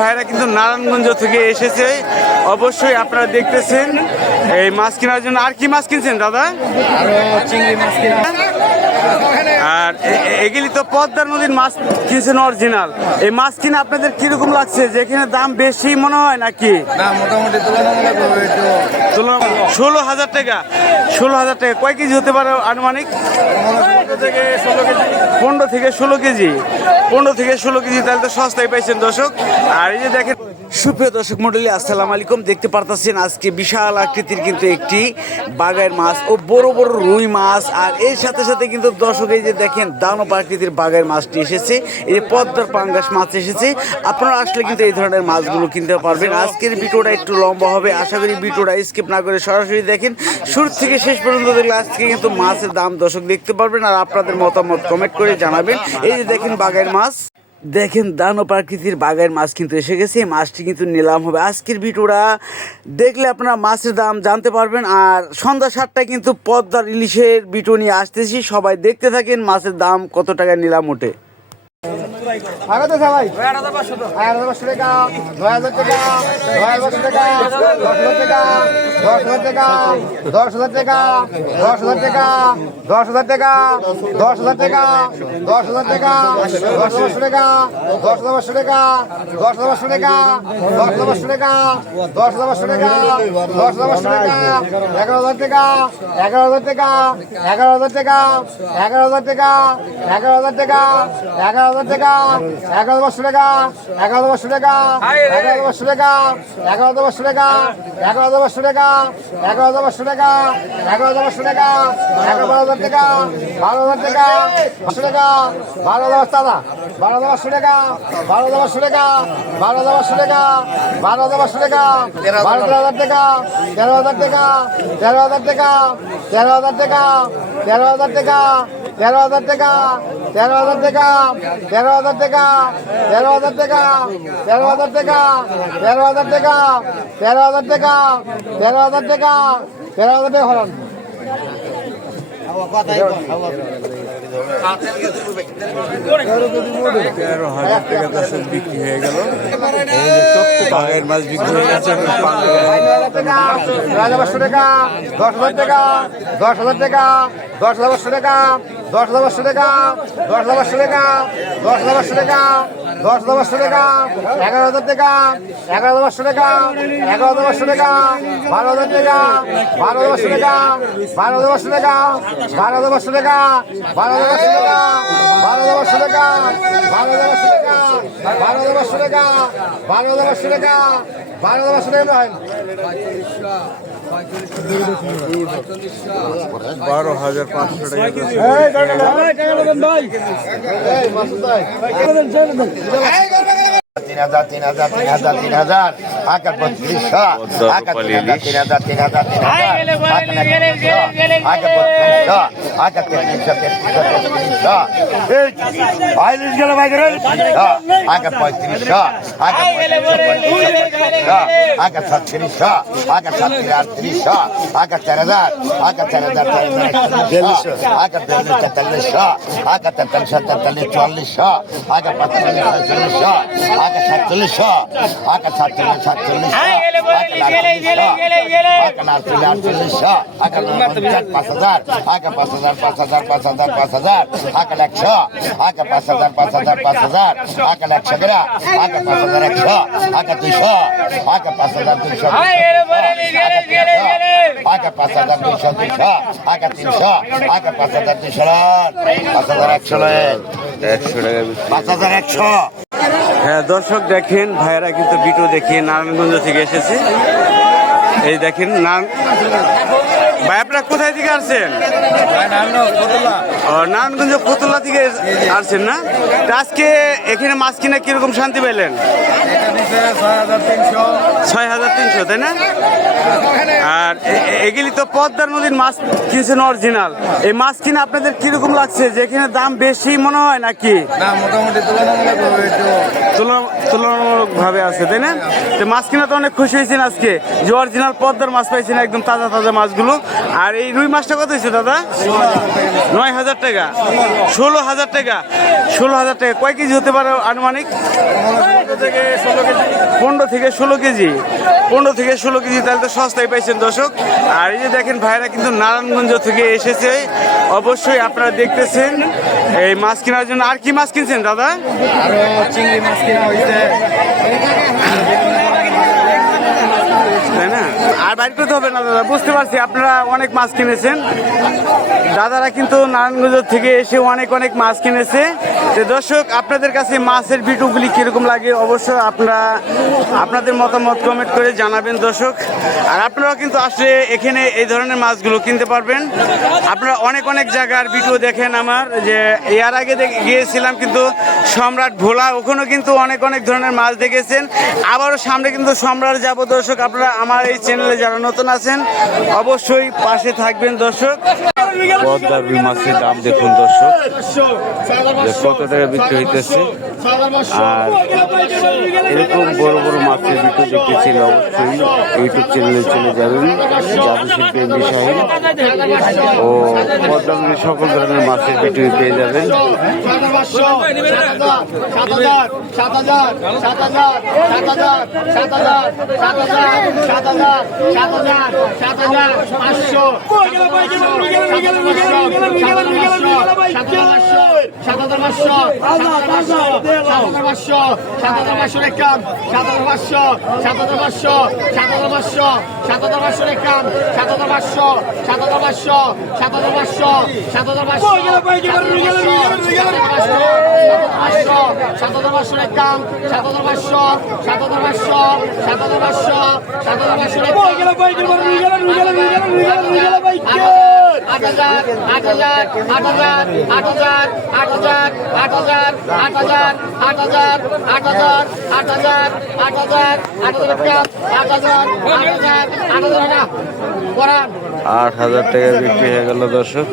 ভাইরা কিন্তু নারায়ণগঞ্জ থেকে এসেছে। অবশ্যই আপনারা দেখতেছেন। এই মাছ কেনার জন্য আর কি মাছ কিনছেন, দাদা? চিংড়ি মাছ আর এগুলি তো পদ্মার নদীর মাছ কিনছেন অরিজিনাল এই মাছ কিনে আপনাদের কীরকম লাগছে? যে এখানে দাম বেশি মনে হয় নাকি? ষোলো হাজার টাকা। ষোলো হাজার টাকা। কয় কেজি হতে পারে আনুমানিক? পনেরো থেকে ষোলো কেজি। পনেরো থেকে ষোলো কেজি। তাহলে তো সস্তায় পাইছেন দর্শক। আর এই যে দেখেন সুপ্রিয় দর্শক মন্ডলী আসসালামু আলাইকুম। দেখতে পারতেছেন আজকে বিশাল আকৃতির কিন্তু একটি বাগায়ের মাছ ও বড় বড় রুই মাছ। আর এর সাথে সাথে কিন্তু দর্শক এই যে দেখেন দানো প্রাকৃতির বাঘের মাছটি এসেছে, এই যে পদ্মার পাঙ্গাস মাছ এসেছে। আপনারা আসলে কিন্তু এই ধরনের মাছগুলো কিনতে পারবেন। আজকের ভিডিওটা একটু লম্বা হবে, আশা করি ভিডিওটা স্কিপ না করে সরাসরি দেখেন। শুরু থেকে শেষ পর্যন্ত দেখলে আজকে কিন্তু মাছের দাম দর্শক দেখতে পারবেন, আর আপনাদের মতামত কমেন্ট করে জানাবেন। এই যে দেখেন বাঘের মাছ। দেখেন দানো প্রাকৃতির বাগের মাছ কিন্তু এসে গেছে, এই মাছটি কিন্তু নিলাম হবে আজকের ভিডিওটা। দেখলে আপনারা মাছের দাম জানতে পারবেন, আর সন্ধ্যা সাতটায় কিন্তু পদ্মার ইলিশের ভিডিও নিয়ে আসতেছি, সবাই দেখতে থাকেন মাছের দাম কত টাকা নিলাম ওঠে। স্বাগত সবাই এক হাজার পাঁচশো টাকা নয় হাজার টাকা নয় হাজার টাকা দশ হাজার টাকা দশ হাজার টাকা দশ হাজার টাকা দশ হাজার টাকা দশ হাজার টাকা দশ হাজার টাকা দশ হাজার টাকা দশ হাজার পাঁচশো টাকা দশ হাজার পাঁচশো টাকা দশ হাজার পাঁচশো টাকা দশ হাজার পাঁচশো টাকা দশ হাজার পাঁচশো টাকা এগারো হাজার টাকা এগারো হাজার টাকা এগারো হাজার টাকা এগারো হাজার টাকা এগারো হাজার টাকা এগারো হাজার টাকা এগারো পাঁচশো টাকা এগারো পাঁচশো এগারো পাঁচশো এগারো পাঁচশো এগারো পাঁচশো এগারো পাঁচশো টাকা এগারো পাঁচশো টাকা এগারো বারো হাজার টাকা বারো হাজার টাকা পাঁচশো টাকা বারো হাজার টাকা বারো হাজার পাঁচশো টাকা বারো হাজার পাঁচশো টাকা তেরো হাজার টাকা তেরো হাজার টাকা তেরো হাজার টাকা তেরো হাজার টাকা তেরো হাজার টাকা তেরো হাজার টাকা তেরো হাজার টাকা তেরো হাজার টাকা তেরো হাজার টাকা তেরো হাজার টাকা তেরো হাজার টাকা হরণ তেরো হাজার টাকা দর্শক বিক্রি হয়ে গেল। বাগায়ের মাছ বিক্রি হয়ে গেছে হাজার টাকা দশ হাজার টাকা দশ হাজার টাকা দশ হাজার টাকা দশ হাজার টাকা দশ হাজার পাঁচশো টাকা দশ হাজার টাকা দশ হাজার টাকা এগারো হাজার টাকা এগারো হাজার টাকা এগারো হাজার পাঁচশো টাকা বারো হাজার টাকা বারো হাজার পাঁচশো টাকা বারো হাজার পাঁচশো টাকা বারো হাজার পাঁচশো টাকা বারো হাজার পাঁচশো টাকা বারো হাজার পাঁচশো টাকা বারো হাজার পাঁচশো টাকা বারো হাজার টাকা বারো হাজার টাকা বারো হাজার টাকা বারো হাজার পাঁচশো টাকা দর্শক। তিন হাজার তিন হাজার তিন হাজার তিন হাজার আকার বত্রিশশো আকার তিন হাজার তিন হাজার তিন হাজার তিন হাজার আকার বত্রিশশো আকার তেত্রিশশো তেত্রিশশো তেত্রিশশো আইলিশ গেল ভাই গেল আকার পঁয়ত্রিশশো আকার পঁয়ত্রিশশো আকার akasat trisa, akasat tirar trisa, akataradar, akataradar taradar akataradar tatalisa, akatatalisa tatali tualisa, akatatalisa tatalisa, akasatlisa, akasatlisa tatalisa, akalar tirar tatalisa, akalar tirar pasadar, akapasadar pasadar pasadar pasadar, akalaksa, akapasadar pasadar pasadar, akalaksa gra, akapasadar aksa, akatuisa, akapasadar পাঁচ হাজার দুইশো আগে পাঁচ হাজার তিনশো আগে পাঁচ হাজার দুইশো পাঁচ হাজার একশো একশো টাকা পাঁচ হ্যাঁ দর্শক দেখেন ভাইয়েরা কিন্তু বিটু দেখিয়ে নারায়ণগঞ্জ থেকে এসেছে। এই দেখেন নারায়ণ ভাই আপনারা কোথায় থেকে আসছেন? নারায়ণগঞ্জ ফতুল্লা থেকে আসছেন না? আজকে এখানে মাছ কিনে কীরকম শান্তি পেলেন ছয় হাজার তিনশো। তাই না? আর এগুলি তো পদ্মার নদীর মাছ কিনছেন অরিজিনাল এই মাছ কিনে আপনাদের কীরকম লাগছে? যে এখানে দাম বেশি মনে হয় নাকি? না মোটামুটি তুলনামূলক ভাবে একটু তুলনা- তুলনামূলক ভাবে আছে তাই না? তো মাছ কিনে তো অনেক খুশি হয়েছেন আজকে। যে অরিজিনাল পদ্মার মাছ পাইছেন একদম তাজা তাজা মাছগুলো। আর এই রুই মাছটা কত হয়েছে দাদা? নয় হাজার টাকা। ষোলো হাজার টাকা। ষোলো হাজার টাকা। কয় কেজি হতে পারে আনুমানিক? পনেরো থেকে ষোলো কেজি। পনেরো থেকে ষোলো কেজি। তাহলে তো সস্তায় পাইছেন দর্শক। আর এই যে দেখেন ভাইরা কিন্তু নারায়ণগঞ্জ থেকে এসেছে। অবশ্যই আপনারা দেখতেছেন এই মাছ কেনার জন্য। আর কি মাছ কিনছেন দাদা? চিংড়ি মাছ কিনা হয়েছে। আর বাইর করতে হবে না, দাদা। বুঝতে পারছি, আপনারা অনেক মাছ কিনেছেন। দাদারা কিন্তু নারায়ণগঞ্জ থেকে এসে অনেক অনেক মাছ কিনেছে। তো দর্শক, আপনাদের কাছে মাছের ভিডিওগুলি কীরকম লাগে অবশ্যই আপনারা আপনাদের মতামত কমেন্ট করে জানাবেন দর্শক। আর আপনারাও কিন্তু আসলে এখানে এই ধরনের মাছগুলো কিনতে পারবেন। আপনারা অনেক অনেক জায়গার ভিডিও দেখেন আমার, যে এর আগে গিয়েছিলাম কিন্তু সম্রাট ভোলা, ওখানেও কিন্তু অনেক অনেক ধরনের মাছ দেখেছেন। আবারও সামনে কিন্তু সম্রাট যাব দর্শক, আপনারা আমার এই চ্যানেলে যারা নতুন আছেন অবশ্যই পাশে থাকবেন দর্শক। পদ্মার রুই মাছের দাম দেখুন দর্শক কত টাকা বিক্রি হইতেছে। আর এরকম বড় বড় মাছের ভিডিও দেখতে চাইলে অবশ্যই ইউটিউব চ্যানেলে চলে যাবেন জাদু শিল্পী এমডি সাহেব। ও পদ্মাবলী সকল ধরনের মাছের ভিডিও পেয়ে যাবেন। সাত হাজার। সাত হাজার সাত হাজার সাত হাজার সাত হাজার সাত হাজার সাত হাজার সাত হাজার পাঁচশো সাত হাজার পাঁচশো সাত হাজার পাঁচশো সাত হাজার পাঁচশো রেখাম সাত হাজার পাঁচশো সাত হাজার পাঁচশো সাত হাজার পাঁচশো সাত হাজার পাঁচশো রেখাম সাত হাজার পাঁচশো সাত হাজার পাঁচশো সাত হাজার পাঁচশো সাত হাজার পাঁচশো সাত হাজার পাঁচশো রেখাম সাত হাজার পাঁচশো সাত হাজার পাঁচশো আট হাজার আট হাজার আট হাজার আট হাজার আট হাজার আট হাজার আট হাজার আট হাজার আট হাজার আট হাজার আট হাজার আট হাজার আট হাজার আট হাজার আট হাজার টাকা আট হাজার টাকা বিক্রি হয়ে গেল দর্শক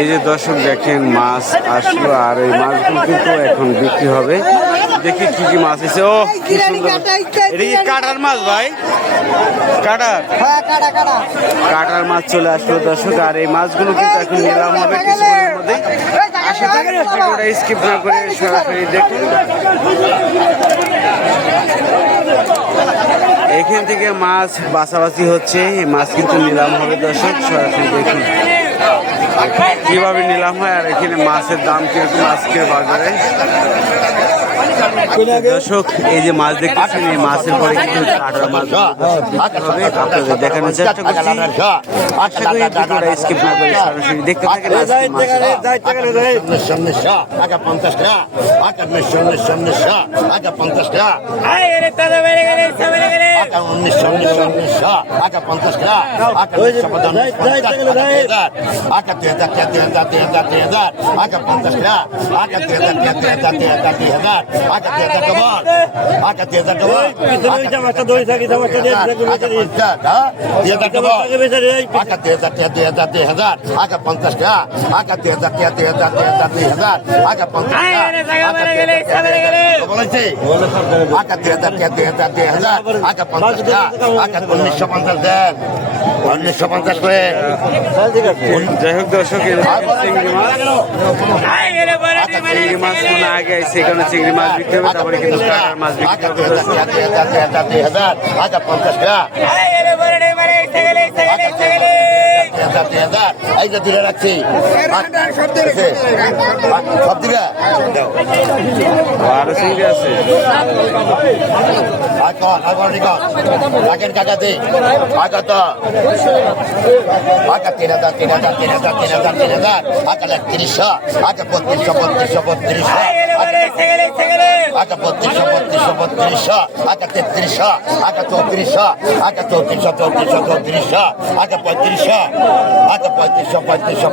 এই যে দর্শক দেখেন, মাছ আসলো আর এই মাছগুলো কিন্তু এখন বিক্রি হবে। দেখি কি কি মাছ আছে ও কি সুন্দর। কাটার মাছ ভাই? কাটার কাটার মাছ চলে আসলো দর্শক, আর এই মাছগুলো কিন্তু এখন নিলাম হবে স্কিপ না করে সরাসরি দেখুন। এখান থেকে মাছ বাছাবাছি হচ্ছে মাছ কিন্তু নিলাম হবে দর্শক, সরাসরি দেখুন। কীভাবে নিলাম হয় আর এখানে মাছের দাম কীরকম আজকের বাজারে? দর্শক এই যে মাছ দেখতেছেন এই মাছের পরে কিন্তু কাটার মাছ হবে আপনাদের দেখানোর চেষ্টা করছি আশা করি ভিডিওটা স্কিপ না করে সরাসরি দেখতে থাকেন সামনে শাহ আগে পঞ্চাশ টাকা আগে সামনে সামনে শাহ আগে পঞ্চাশ টাকা উনিশ সামনে সামনে শাহ আগে পঞ্চাশ টাকা আগে দুই হাজার দুই হাজার দুই হাজার দুই হাজার আগে পঞ্চাশ টাকা আগে দুই হাজার দুই হাজার দুই হাজার দুই হাজার পঞ্চাশ টাকা আঁকা দুই হাজার টাকা দুই হাজার দুই হাজার দুই হাজার আঁকা পঞ্চাশ টাকা আঁকা দুই হাজার টাকা দুই হাজার আঁকা পঞ্চাশ টাকা আঁকা উনিশশো পঞ্চাশ দেন উনিশশো পঞ্চাশ করে যাই হোক দর্শক চিংড়ি মাছ চিংড়ি মাছ মনে আগে আইছে এখানে চিংড়ি মাছ বিক্রি হবে তারপরে কিন্তু কাটার মাছ বিক্রি হবে দর্শক হাজার পঞ্চাশ টাকা হাজার দুই হাজার এই যে তুলে রাখছি সব দিবে আরও চিংড়ি আছে আগের কাকাতে আগত আগা তিন হাজার তিন হাজার তিন হাজার তিন হাজার তিন হাজার আগে একত্রিশশো আগে বত্রিশশো বত্রিশশো বত্রিশশো আগে বত্রিশশো বত্রিশশো বত্রিশশো আগে তেত্রিশশো আগে চৌত্রিশশো আগে চৌত্রিশশো আগে পঁয়ত্রিশশো পঁয়ত্রিশশো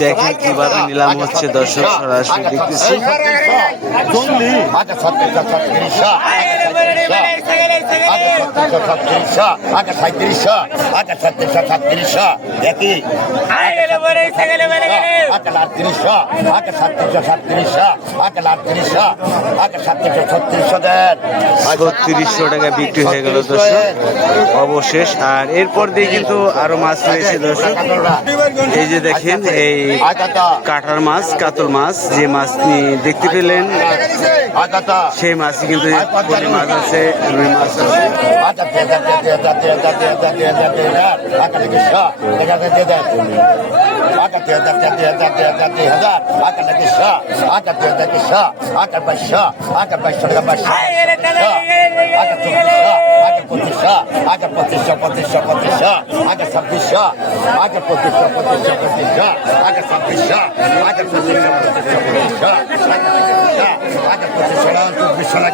দেখেন কীভাবে নিলাম হচ্ছে দর্শক সরাসরি দেখতেছি আচ্ছা ছত্রিশশো ছত্রিশশো আচ্ছা ছত্রিশশো আচ্ছা সাঁত্রিশশো আচ্ছা ছত্রিশশো ছত্রিশশো একই আচ্ছা আটত্রিশশো আচ্ছা সাতত্রিশশো সাতত্রিশশো আচ্ছা আটত্রিশশো আচ্ছা সাতত্রিশশো ছত্রিশশো দেন। টাকা বিক্রি হয়ে গেল দর্শক। অবশেষ আর এরপর দিয়ে কিন্তু আরও মাছ রয়েছে দর্শক। এই যে দেখেন এই আচ্ছা কাটার মাছ কাতল মাছ যে মাছ দেখতে পেলেন আচ্ছা সেই মাছ কিন্তু মাছ আছে রুই মাছ আছে। আচ্ছা আচ্ছা আচ্ছা আচ্ছা আচ্ছা আচ্ছা আচ্ছা আচ্ছা আচ্ছা আচ্ছা আচ্ছা আচ্ছা আচ্ছা আচ্ছা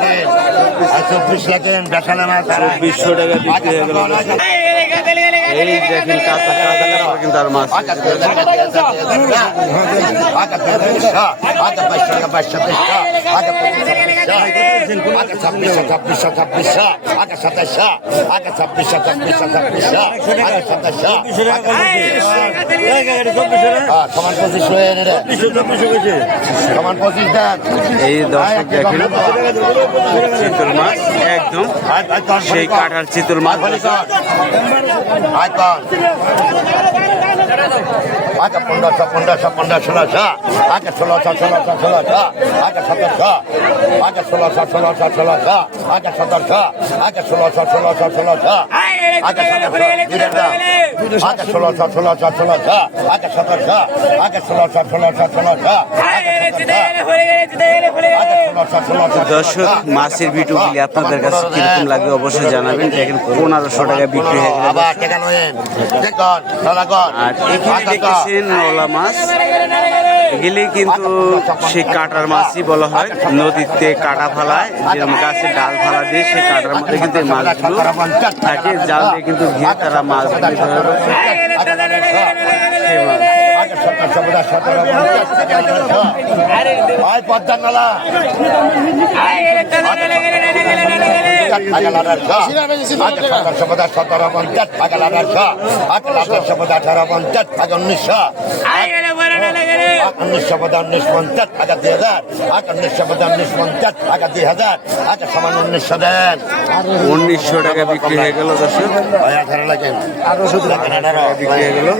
আচ্ছা চব্বিশ লাগেন বেসালে মাছ চব্বিশশো টাকা বিক্রি হয়ে গেল দর্শক। এই দেখেন কাঁচা কাঁচা কাঁচা কিন্তু আর মাছ আচ্ছা দিয়ে দেন দিয়ে দেন দিয়ে দেন আচ্ছা দিয়ে দেন কিস আচ্ছা বাইশশো টাকা আচ্ছা ছাব্বিশশো ছাব্বিশশো ছাব্বিশশো আচ্ছা সাতাইশশো আচ্ছা ছাব্বিশশো ছাব্বিশশো ছাব্বিশশো আচ্ছা সাতাইশশো হ্যাঁ, সমান পঁচিশ হয়ে রে। সমান পঁচিশ দেন। এই দর্শক দেখেন চিতল মাছ একদম। সেই কাঠার চিতল মাছ আচ্ছা পনেরোশো পনেরোশো পনেরো ষোলোশো আগে ষোলোশো ষোলোশো ষোলোশো আগে সতেরোশো আগে ষোলোশো ষোলোশো ষোলোশো আগে সতেরোশো আগে ষোলোশো ষোলোশো ষোলোশো দর্শক, মাছের বিটুগুলি আপনাদের কাছে কীরকম লাগে অবশ্যই জানাবেন। দেখেন পনেরোশো টাকা বিক্রি হয়ে গেল আর এখানে দেখেছেন নলা মাছ। এগুলি কিন্তু সেই কাটার মাছই বলা হয় নদীতে কাটা ফালায় যেরকম গাছের ডাল ফালা দিয়ে সেই কাটার মধ্যে কিন্তু মাছগুলো থাকে জাল দিয়ে কিন্তু ঘিরে তারা মাছ ধরে সতেরো পঞ্চাশ আঠারো পঞ্চাশ উনিশশো উনিশশো পঞ্চাশ উনিশ পঞ্চাশ আগে দুই হাজার আগে উনিশশো পঞ্চাশ উনিশ পঞ্চাশ আগে দুই হাজার আগে সমান উনিশশো দেন উনিশশো টাকা বিক্রি হয়ে গেল দর্শক। আঠারো লাগেন বিক্রি হয়ে গেল